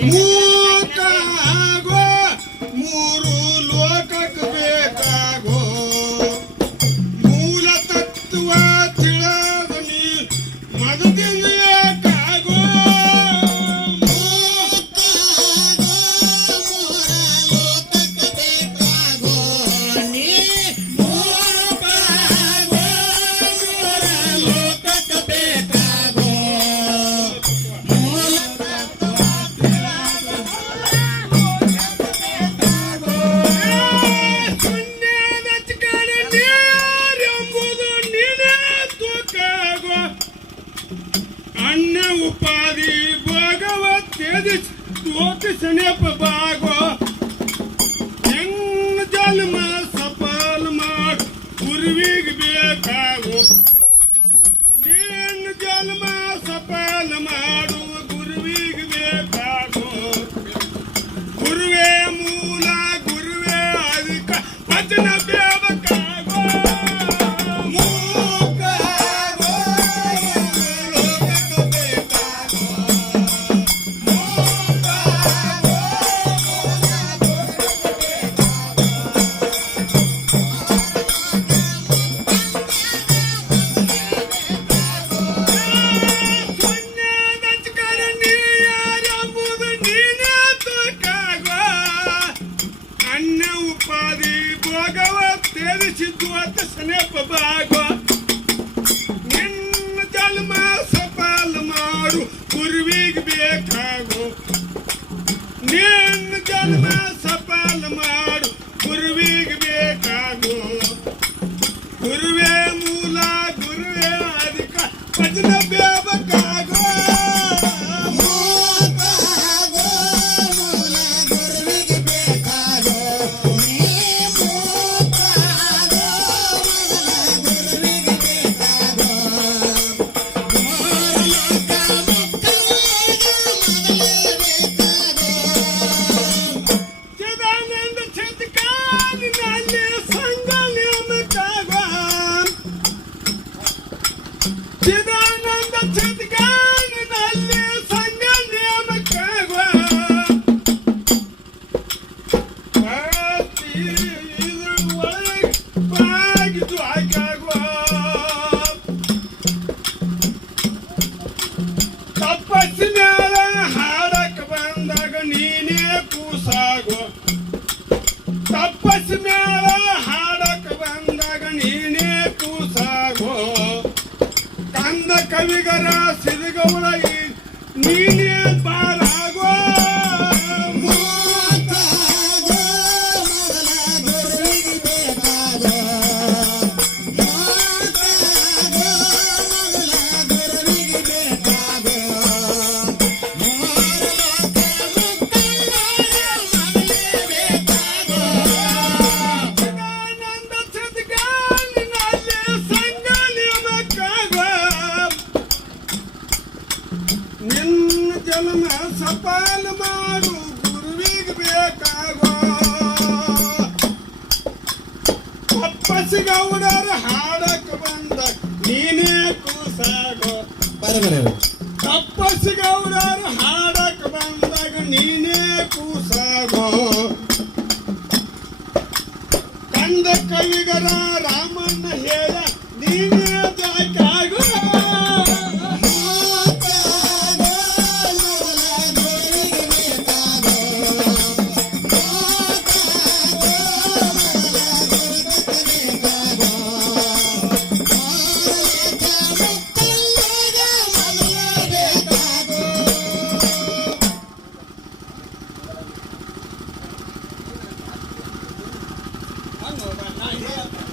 ಮೂಕಾಗೋ ಮೂರು ಲೋಕಕ್ಕೆ ಬೇಕಾಗೋ ಮೂಲ ತತ್ವ ತಿಳಿದ ನೀ ಮಗದಿಂದ ಏಕಾಗೋ ಅನ್ನ ಉಪಾಧಿ ಭಗವತ್ತೇದಿ ತೋಟಿ ಸನೇಪ ಬಾಗೋ ಹೆಣ್ಣು ಜನ್ಮ ಸಫಲ ಮಾಡು ಗುರುವಿಗೆ ಬೇಕಾಗೋ ಹೆಣ್ಣು ಜನ್ಮ ಸಫಲ ಮಾಡು ಗುರುವಿಗೆ ಬೇಕಾಗೋ ಗುರುವೇ ಮೂಲ ಗುರುವೇ ಅಧಿಕ ವಚನ ಬೇಕಾಗೋ ಉಪಾಧಿ ಭಗವತ್ತೇದಿ ಸಿದ್ಧವಾದ ಸನೇಪ ಬಾಗೋ ನಿನ್ನ ಜನ್ಮ ಸಫಲ ಮಾಡು ಗುರುವಿಗೆ ಬೇಕಾಗೋ ನಿನ್ನ ಜನ್ಮ ಸಫಲ ಮಾಡು ಗುರುವಿಗೆ ಬೇಕಾಗೋ ಗುರುವೇ ಮೂಲ ಗುರುವೇ ಅಧಿಕ ವಚನ ಬೇಕಾಗೋ ಚಿದಾನಂದ ಚಿತ್ಗಾನಿನಲ್ಲಿ ಸಂಘ ನೇಮಕಾಗೋ ಇದ್ರ ಒಳಗೆ ಬಾಗಿದು ಆಗಾಗೋ ತಪಸ್ಸಿನ ಹಾಡಕ್ಕೆ ಬಂದಾಗ ನೀನೇ ಕೂಸಾಗೋ ತಪಸ್ಸಿನ ಹಾಡಕ್ಕೆ ಬಂದಾಗ ನೀನೇ ಕೂಸಾಗೋ ಕಂದ ಕವಿಗರ ಸಿರಿಗೌಳ ನೀನೇ ಬಾರಾಗೋ ನಿನ್ನ ಜನ್ಮ ಸಫಲ ಮಾಡು ಗುರುವಿಗೆ ಬೇಕಾಗೋ ತಪ್ಪಸಿಗೌಡರ ಹಾಡಕ್ಕೆ ಬಂದ ನೀನೇ ಕೂಸಾಗೋ ತಪ್ಪಸಿಗೌಡರ ಹಾಡಕ್ಕೆ ಬಂದಾಗ ನೀನೇ ಕೂಸಾಗೋ ಕಂದ ಕವಿಗರ ರಾಮಣ್ಣ ಹೇಳ ನೀನೇ ಬೇಕಾಗೋ Ano ba?